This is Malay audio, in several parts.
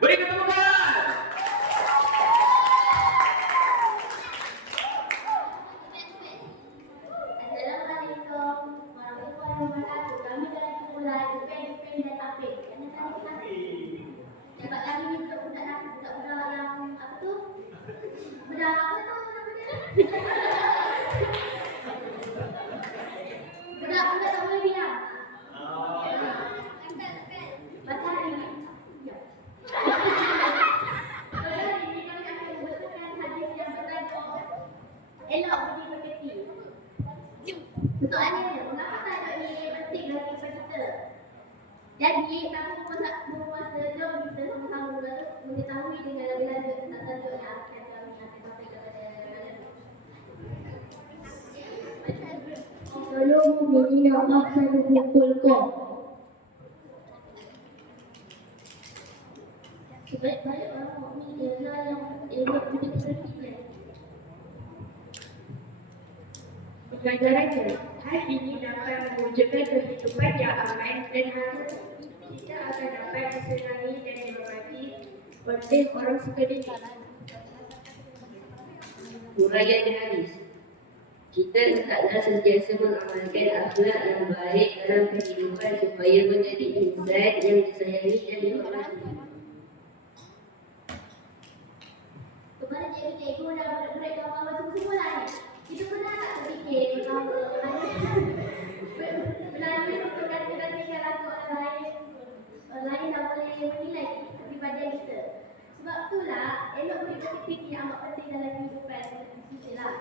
Beri ketemukan. Assalamualaikum warahmatullahi wabarakatuh. Kami dari sekolah UPN dan Tapik. Dapat kami minta budak-budak yang apa tu? Budak apa tu namanya? Budak-budak tak boleh diam. Baca hari ini. Ya. Pada hari ini kami akan membacakan hadis yang bertajuk Elok Budi Pekerti. Soalannya, mengapa tajuk ini penting bagi kita? Jadi, kami memuasa jom kita sama-sama mengetahui dengan lebih lanjut tentang tajuk yang akan kami sampaikan kepada kalian. Tolong beri Allah satu pukul kau. Sebaik-baik orang mukmin ialah yang elok budi pekerti. Pelajarannya, hal ini dapat mewujudkan kehidupan yang aman dan harus kita akan dapat disenangi dan dihormati oleh orang sekeliling. Huraian hadis. Kita hendaklah sentiasa mengamalkan akhlak yang baik dalam kehidupan supaya menjadi insan yang disayangi dan dihormati. Kepada cikgu-cikgu dan murid-murid kawan-kawan semua lah. Kita pernah tak terfikir bahawa melalui perkatakan lagu orang lain tak boleh menilai kepribadian kita. Sebab itulah elok budi pekerti yang amat penting dalam kehidupan kita lah.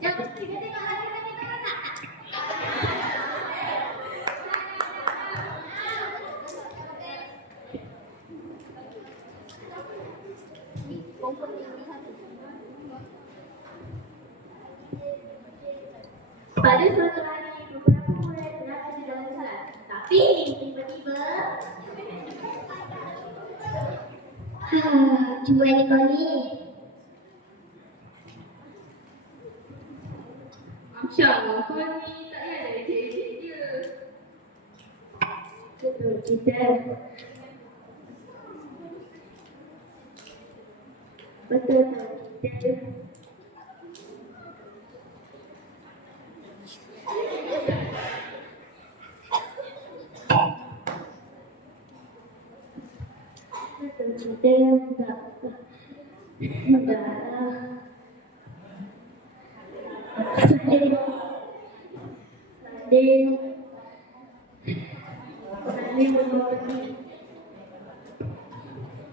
Jangan kita tengok lagi kita nak. Pada suatu hari, beberapa murid berada di dalam salat. Tapi tiba-tiba, cuba ni kau ni. InsyaAllah, kau ni tak payah dari cik dia. Betul, kita. Betul, kita.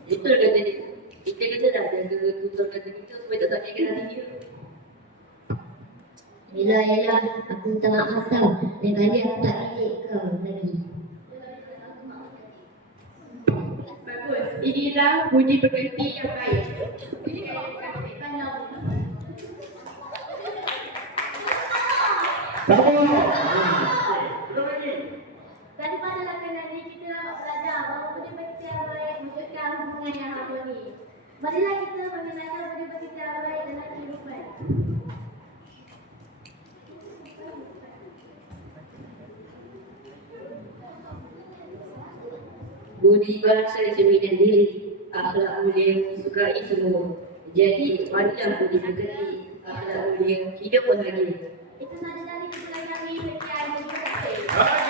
Itu dah tadi. Kita kata dah jaga tutur kata kita supaya tak sakitkan hati dia. Yelah, aku tak asam. Dan kali aku tak didik kau lagi. Bagus, inilah budi pekerti yang baik. Ini Daripada lakonan ini kita dapat belajar bahawa budi pekerti yang baik menunjukkan hubungan yang harmoni. Marilah kita mengenalkan budi pekerti yang baik dalam kehidupan. Budi bahasa cerminan diri, akhlak mulia yang disukai semua. Jadi, marilah budi pekerti, akhlak mulia, hidup bahagia. Itu sahaja dari kami. Sekian, terima kasih.